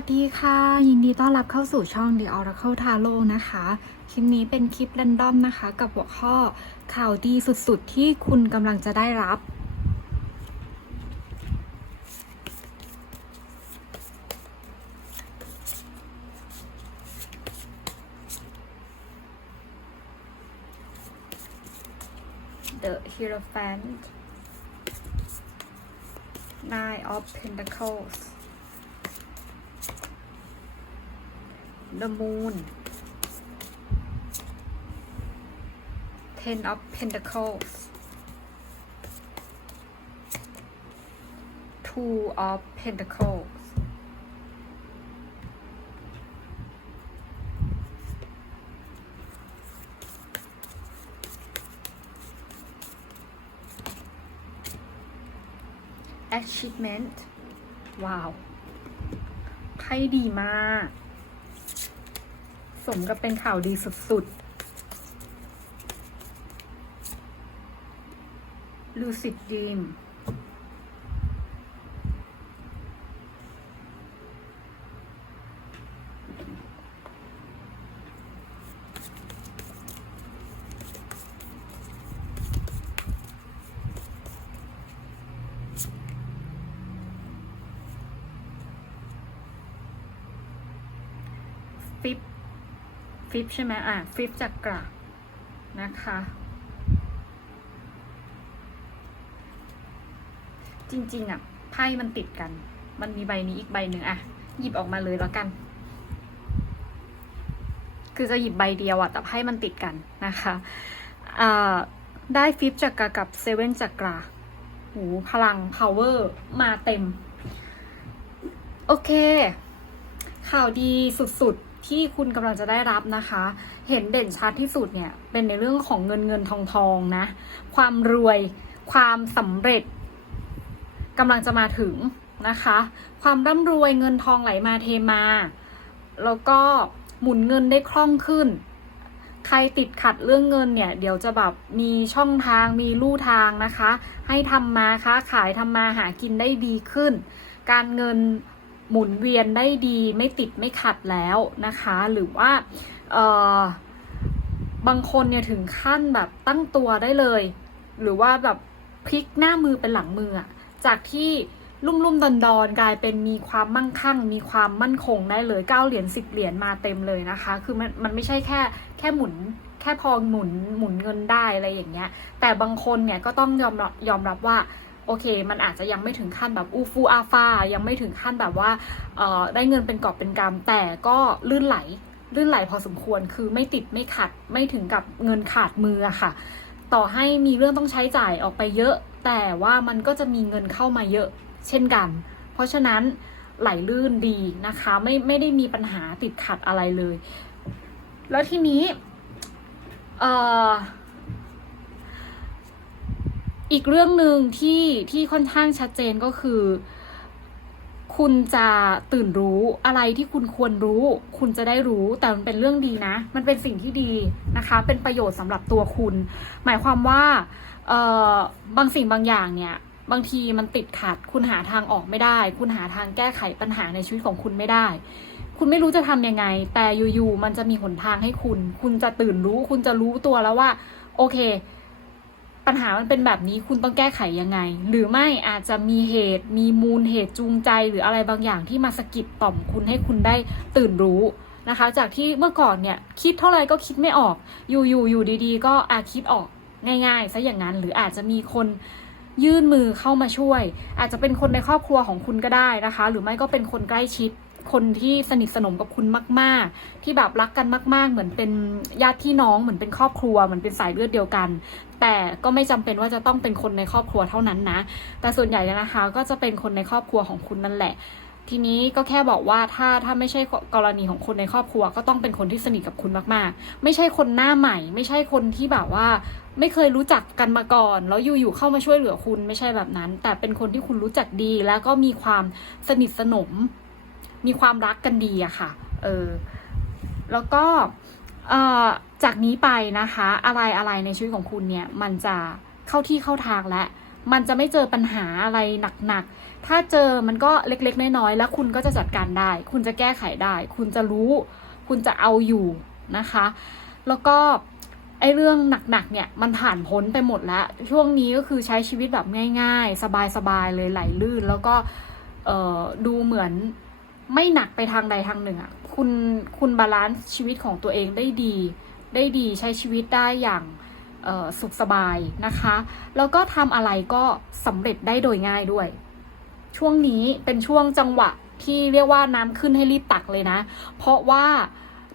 วัสดีค่ะ ยินดีต้อนรับเข้าสู่ช่อง The Oracle Tarot นะคะ คลิปนี้เป็นคลิปแรนดอมนะคะ กับหัวข้อข่าวดีสุดๆ ที่คุณกำลังจะได้รับ The Hierophant Nine of Pentacles the moon ten of pentacles two of pentacles achievement ว้าว ไพ่ดีมาก สมกับเป็นข่าวดีสุดๆ lucid dream ฟิป ฟิปใช่ไหมอะฟิปจากกระนะคะ จริงๆอะไพ่มันติดกัน มันมีใบนี้อีกใบหนึ่งอะ หยิบออกมาเลยแล้วกัน คือจะหยิบใบเดียวอะแต่ไพ่มันติดกันนะคะอ่าได้ฟิปจากกระกับเซเว่นจากกระหูพลัง power มาเต็ม โอเค ข่าวดีสุดๆ ที่คุณกำลังจะได้รับนะคะ เห็นเด่นชัดที่สุดเนี่ยเป็นในเรื่องของเงินเงินทองทองนะ ความรวย ความสำเร็จกำลังจะมาถึงนะคะ ความร่ำรวยเงินทองไหลมาเทมา แล้วก็หมุนเงินได้คล่องขึ้น ใครติดขัดเรื่องเงินเนี่ยเดี๋ยวจะแบบมีช่องทางมีลู่ทางนะคะ ให้ทำมาค้าขายทำมาหากินได้ดีขึ้น การเงิน หมุนเวียนได้ดีไม่ติดไม่ขัดแล้วนะคะ หรือว่าบางคนเนี่ยถึงขั้นแบบตั้งตัวได้เลย หรือว่าแบบพลิกหน้ามือเป็นหลังมือจากที่ลุ่มลุ่มดอนดอนๆกลายเป็นมีความมั่งคั่ง มีความมั่นคงได้เลยเก้าเหรียญสิบเหรียญมาเต็มเลยนะคะ คือมันมันไม่ใช่แค่แค่หมุนแค่พอหมุนหมุนเงินได้อะไรอย่างเงี้ย แต่บางคนเนี่ยก็ต้องยอมรับยอมรับว่า โอเค มันอาจจะยังไม่ถึงขั้นแบบอูฟูอาฟายังไม่ถึงขั้นแบบว่าเอ่อได้เงินเป็นกอบเป็นกำแต่ก็ลื่นไหลลื่นไหลพอสมควรคือไม่ติดไม่ขัดไม่ถึงกับเงินขาดมือค่ะ ต่อให้มีเรื่องต้องใช้จ่ายออกไปเยอะ แต่ว่ามันก็จะมีเงินเข้ามาเยอะเช่นกัน เพราะฉะนั้นไหลลื่นดีนะคะ ไม่ไม่ได้มีปัญหาติดขัดอะไรเลย แล้วทีนี้เอ่อ อีกเรื่องหนึ่งที่ที่ค่อนข้างชัดเจนก็คือ คุณจะตื่นรู้อะไรที่คุณควรรู้ คุณจะได้รู้แต่มันเป็นเรื่องดีนะ มันเป็นสิ่งที่ดีนะคะ เป็นประโยชน์สำหรับตัวคุณ หมายความว่าเออบางสิ่งบางอย่างเนี่ยบางทีมันติดขัด คุณหาทางออกไม่ได้ คุณหาทางแก้ไขปัญหาในชีวิตของคุณไม่ได้ คุณไม่รู้จะทำยังไง แต่อยู่ๆมันจะมีหนทางให้คุณ คุณจะตื่นรู้ คุณจะรู้ตัวแล้วว่า โอเค ปัญหามันเป็นแบบนี้คุณต้องแก้ไขยังไง หรือไม่อาจจะมีเหตุมีมูลเหตุจูงใจ หรืออะไรบางอย่างที่มาสะกิดต่อมคุณให้คุณได้ตื่นรู้นะคะ จากที่เมื่อก่อนเนี่ยคิดเท่าไหร่ก็คิดไม่ออก อยู่อยู่อยู่ดีๆ ก็อาคิดออกง่ายๆซะอย่างนั้นหรืออาจจะมีคนยื่นมือเข้ามาช่วย อาจจะเป็นคนในครอบครัวของคุณก็ได้นะคะ หรือไม่ก็เป็นคนใกล้ชิด คนที่สนิทสนมกับคุณมาก ๆ ที่แบบรักกันมาก ๆ เหมือนเป็นญาติพี่น้องเหมือนเป็นครอบครัวเหมือนเป็นสายเลือดเดียวกัน แต่ก็ไม่จำเป็นว่าจะต้องเป็นคนในครอบครัวเท่านั้นนะ แต่ส่วนใหญ่นะคะ ก็จะเป็นคนในครอบครัวของคุณนั่นแหละทีนี้ก็แค่บอกว่าถ้าถ้าไม่ใช่กรณีของคนในครอบครัว ก็ต้องเป็นคนที่สนิทกับคุณมากๆ ไม่ใช่คนหน้าใหม่ ไม่ใช่คนที่แบบว่า ไม่เคยรู้จักกันมาก่อน แล้วอยู่ๆเข้ามาช่วยเหลือคุณไม่ใช่แบบนั้น แต่เป็นคนที่คุณรู้จักดี แล้วก็มีความสนิทสนม มีความรักกันดีอะค่ะ เออ แล้วก็เออจากนี้ไปนะคะ อะไรอะไรในชีวิตของคุณเนี่ย มันจะเข้าที่เข้าทางและ มันจะไม่เจอปัญหาอะไรหนักๆ ถ้าเจอมันก็เล็กๆ น้อยๆ แล้วคุณก็จะจัดการได้ คุณจะแก้ไขได้ คุณจะรู้ คุณจะเอาอยู่นะคะ แล้วก็ไอ้เรื่องหนักๆ เนี่ยมันผ่านพ้นไปหมดแล้ว ช่วงนี้ก็คือใช้ชีวิตแบบง่าย ๆ สบายๆ เลยไหลลื่น แล้วก็ดูเหมือน ไม่หนักไปทางใดทางหนึ่งอะคุณคุณบาลานซ์ชีวิตของตัวเองได้ดี ได้ดีใช้ชีวิตได้อย่างสุขสบายนะคะ แล้วก็ทำอะไรก็สำเร็จได้โดยง่ายด้วย ช่วงนี้เป็นช่วงจังหวะที่เรียกว่าน้ำขึ้นให้รีบตักเลยนะ เพราะว่า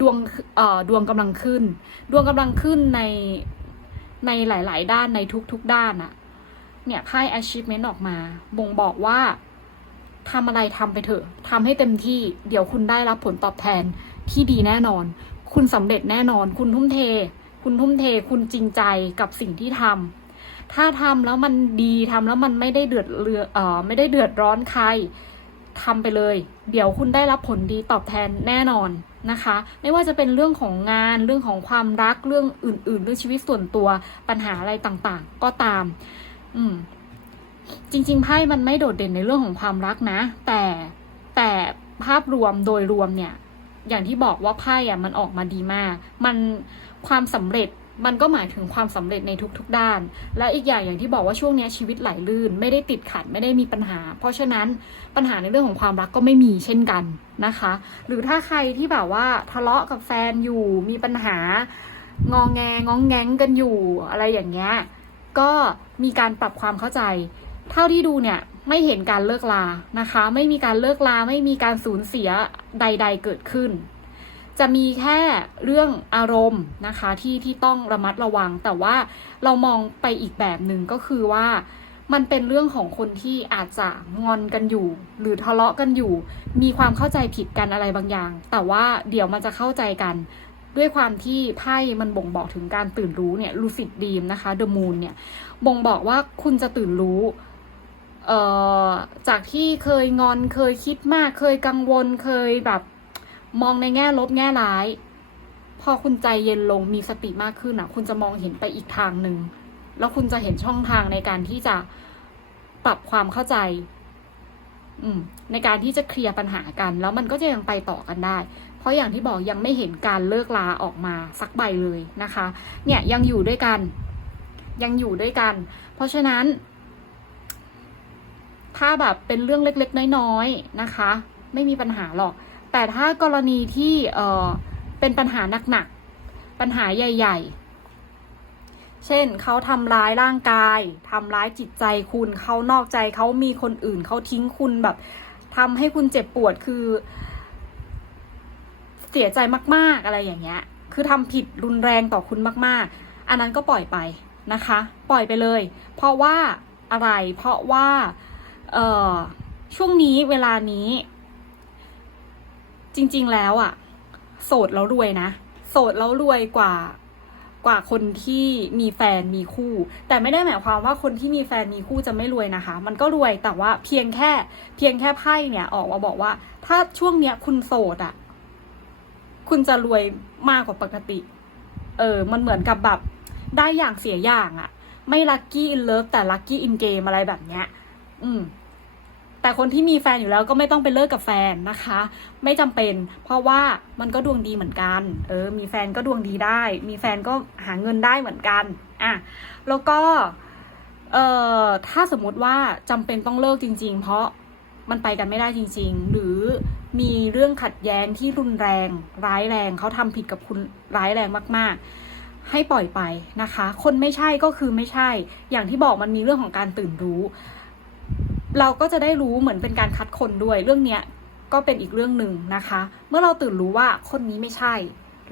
ดวงเอ่อดวงกำลังขึ้น ดวงกำลังขึ้นในในหลาย ๆ ด้านในทุก ๆ ด้านอะเนี่ยไพ่ achievement ออกมา บ่งบอกว่า ทำอะไรทำไปเถอะทำให้เต็มที่เดี๋ยวคุณได้รับผลตอบแทนที่ดีแน่นอน คุณสำเร็จแน่นอน คุณทุ่มเท คุณทุ่มเท คุณจริงใจกับสิ่งที่ทำถ้าทำแล้วมันดีทำแล้วมันไม่ได้เดือดเรือเออไม่ได้เดือดร้อนใครทำไปเลย เดี๋ยวคุณได้รับผลดีตอบแทนแน่นอนนะคะ ไม่ว่าจะเป็นเรื่องของงานเรื่องของความรักเรื่องอื่น ๆ เรื่องชีวิตส่วนตัวปัญหาอะไรต่างๆ ก็ตาม อืม จริง ๆ ไพ่มันไม่โดดเด่นในเรื่องของความรักนะ แต่แต่ภาพรวมโดยรวมเนี่ย อย่างที่บอกว่าไพ่อะมันออกมาดีมาก มันความสำเร็จมันก็หมายถึงความสำเร็จในทุกๆด้าน และอีกอย่างอย่างที่บอกว่าช่วงนี้ชีวิตไหลลื่น ไม่ได้ติดขัดไม่ได้มีปัญหา เพราะฉะนั้นปัญหาในเรื่องของความรักก็ไม่มีเช่นกันนะคะ หรือถ้าใครที่แบบว่าทะเลาะกับแฟนอยู่มีปัญหางองแงงองแงงกันอยู่อะไรอย่างเงี้ยก็มีการปรับความเข้าใจ เท่าที่ดูเนี่ยไม่เห็นการเลิกลานะคะ ไม่มีการเลิกลาไม่มีการสูญเสียใด ๆ เกิดขึ้น จะมีแค่เรื่องอารมณ์นะคะที่ที่ต้องระมัดระวัง แต่ว่าเรามองไปอีกแบบหนึ่งก็คือว่ามันเป็นเรื่องของคนที่อาจจะงอนกันอยู่ หรือทะเลาะกันอยู่ มีความเข้าใจผิดกันอะไรบางอย่าง แต่ว่าเดี๋ยวมันจะเข้าใจกัน ด้วยความที่ไพ่มันบ่งบอกถึงการตื่นรู้เนี่ยลูซิดดีมนะคะเดอะมูนเนี่ยบ่งบอกว่าคุณจะตื่นรู้ จากที่เคยงอนเคยคิดมาก เคยกังวลเคยแบบมองในแง่ลบแง่ร้าย พอคุณใจเย็นลงมีสติมากขึ้นอะ คุณจะมองเห็นไปอีกทางหนึ่งแล้วคุณจะเห็นช่องทางในการที่จะปรับความเข้าใจ อืม ในการที่จะเคลียร์ปัญหากัน แล้วมันก็จะยังไปต่อกันได้ เพราะอย่างที่บอกยังไม่เห็นการเลิกลาออกมาสักใบเลยนะคะ เนี่ยยังอยู่ด้วยกัน ยังอยู่ด้วยกัน เพราะฉะนั้น ถ้าแบบเป็นเรื่องเล็กๆ น้อยๆนะคะ ไม่มีปัญหาหรอก แต่ถ้ากรณีที่เออเป็นปัญหาหนักๆปัญหาใหญ่ ๆ เช่นเขาทำร้ายร่างกายทำร้ายจิตใจคุณเขานอกใจเขามีคนอื่นเขาทิ้งคุณแบบทำให้คุณเจ็บปวดคือ เสียใจมากๆอะไรอย่างเงี้ย คือทำผิดรุนแรงต่อคุณมาก ๆ อันนั้นก็ปล่อยไปนะคะ ปล่อยไปเลย เพราะว่าอะไรเพราะว่า เอ่อช่วงนี้เวลานี้ จริง ๆ แล้วอะโสดแล้วรวยนะ โสดแล้วรวยกว่ากว่าคนที่มีแฟนมีคู่ แต่ไม่ได้หมายความว่าคนที่มีแฟนมีคู่จะไม่รวยนะคะ มันก็รวยแต่ว่าเพียงแค่ เพียงแค่ไพ่เนี่ย ออกมาบอกว่า ถ้าช่วงเนี้ยคุณโสดอะคุณจะรวยมากกว่าปกติ เออ มันเหมือนกับแบบได้อย่างเสียอย่างอะไม่ลัคกี้อินเลิฟแต่ลัคกี้อินเกมอะไรแบบเนี้ย อืมแต่คนที่มีแฟนอยู่แล้วก็ไม่ต้องไปเลิกกับแฟนนะคะ ไม่จำเป็น เพราะว่ามันก็ดวงดีเหมือนกัน เออ มีแฟนก็ดวงดีได้ มีแฟนก็หาเงินได้เหมือนกัน อะ แล้วก็ เอ่อ ถ้าสมมุติว่าจำเป็นต้องเลิกจริง ๆ เพราะมันไปกันไม่ได้จริง ๆ หรือมีเรื่องขัดแย้งที่รุนแรง ร้ายแรง เขาทำผิดกับคุณร้ายแรงมาก ๆ ให้ปล่อยไปนะคะ คนไม่ใช่ก็คือไม่ใช่ อย่างที่บอกมันมีเรื่องของการตื่นรู้ เราก็จะได้รู้เหมือนเป็นการคัดคนด้วยเรื่องเนี้ยก็เป็นอีกเรื่องหนึ่งนะคะ เมื่อเราตื่นรู้ว่าคนนี้ไม่ใช่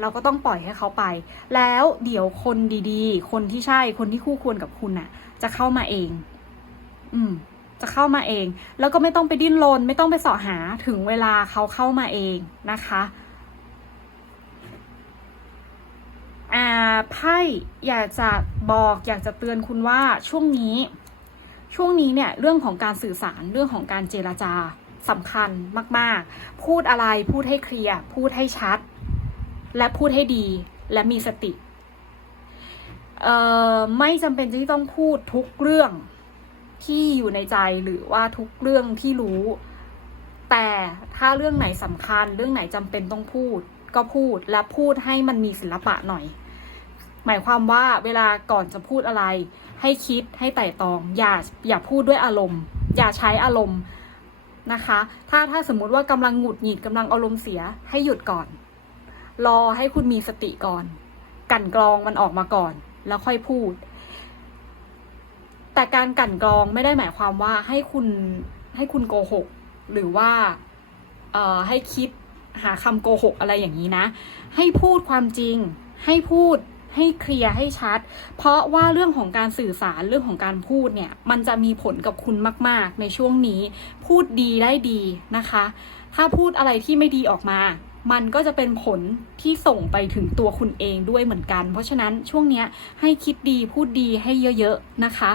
เราก็ต้องปล่อยให้เขาไป แล้วเดี๋ยวคนดีๆ คนที่ใช่คนที่คู่ควรกับคุณน่ะ จะเข้ามาเอง อืม จะเข้ามาเอง แล้วก็ไม่ต้องไปดิ้นรนไม่ต้องไปเสาะหาถึงเวลาเขาเข้ามาเองนะคะอ่าไพ่อยากจะบอกอยากจะเตือนคุณว่าช่วงนี้ ช่วงนี้เนี่ยเรื่องของการสื่อสารเรื่องของการเจรจาสำคัญมาก ๆ พูดอะไรพูดให้เคลียร์พูดให้ชัด และพูดให้ดีและมีสติไม่จำเป็นที่ต้องพูดทุกเรื่องที่อยู่ในใจหรือว่าทุกเรื่องที่รู้ แต่ถ้าเรื่องไหนสำคัญ เรื่องไหนจำเป็นต้องพูด ก็พูดและพูดให้มันมีศิลปะหน่อย หมายความว่าเวลาก่อนจะพูดอะไร ให้คิดให้ไต่ตอง อย่าอย่าพูดด้วยอารมณ์ อย่าใช้อารมณ์นะคะ ถ้าถ้าสมมุติว่ากำลังหงุดหงิดกำลังอารมณ์เสียให้หยุดก่อน รอให้คุณมีสติก่อน กันกรองมันออกมาก่อน แล้วค่อยพูด แต่การกันกรองไม่ได้หมายความว่าให้คุณให้คุณโกหก หรือว่าเอ่อให้คิดหาคำโกหกอะไรอย่างนี้นะ ให้พูดความจริง ให้พูด ให้เคลียร์ให้ชัด เพราะว่าเรื่องของการสื่อสารเรื่องของการพูดเนี่ย มันจะมีผลกับคุณมาก ๆ ในช่วงนี้ พูดดีได้ดีนะคะ ถ้าพูดอะไรที่ไม่ดีออกมา มันก็จะเป็นผลที่ส่งไปถึงตัวคุณเองด้วยเหมือนกัน เพราะฉะนั้นช่วงนี้ให้คิดดีพูดดีให้เยอะ ๆ นะคะ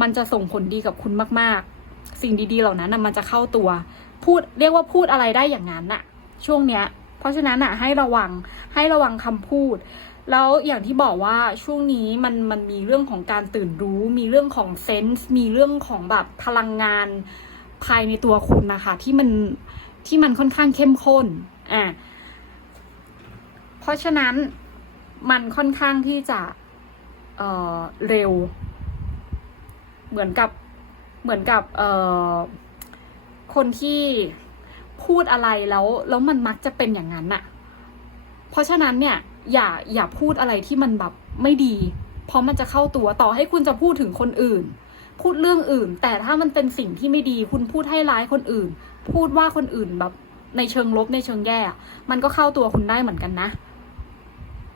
มันจะส่งผลดีกับคุณมาก ๆ สิ่งดีๆ เหล่านั้นมันจะเข้าตัว พูดเรียกว่าพูดอะไรได้อย่างนั้นน่ะ ช่วงเนี้ย เพราะฉะนั้นอะให้ระวังให้ระวังคำพูด แล้วอย่างที่บอกว่าช่วงนี้มันมันมีเรื่องของการตื่นรู้ มีเรื่องของเซนส์มีเรื่องของแบบพลังงานภายในตัวคุณนะคะที่มันที่มันค่อนข้างเข้มข้นอะเพราะฉะนั้นมันค่อนข้างที่จะเออเร็ว เหมือนกับเหมือนกับเออคนที่ พูดอะไรแล้วแล้วมันมักจะเป็นอย่างนั้นน่ะเพราะฉะนั้นเนี่ย อย่าอย่าพูดอะไรที่มันแบบไม่ดี เพราะมันจะเข้าตัวต่อให้คุณจะพูดถึงคนอื่น พูดเรื่องอื่น แต่ถ้ามันเป็นสิ่งที่ไม่ดี คุณพูดให้ร้ายคนอื่น พูดว่าคนอื่นแบบในเชิงลบในเชิงแย่อมันก็เข้าตัวคุณได้เหมือนกันนะ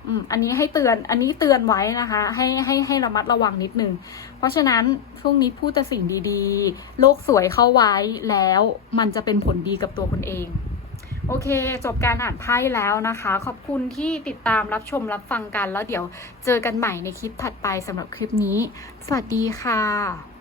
อืมอันนี้ให้เตือนอันนี้เตือนไว้นะคะ ให้ให้ให้ระมัดระวังนิดนึงเพราะฉะนั้นช่วงนี้พูดแต่สิ่งดีๆ โลกสวยเข้าไว้แล้วมันจะเป็นผลดีกับตัวคุณเอง โอเค จบการอ่านไพ่แล้วนะคะ ขอบคุณที่ติดตามรับชมรับฟังกัน แล้วเดี๋ยวเจอกันใหม่ในคลิปถัดไปสำหรับคลิปนี้ สวัสดีค่ะ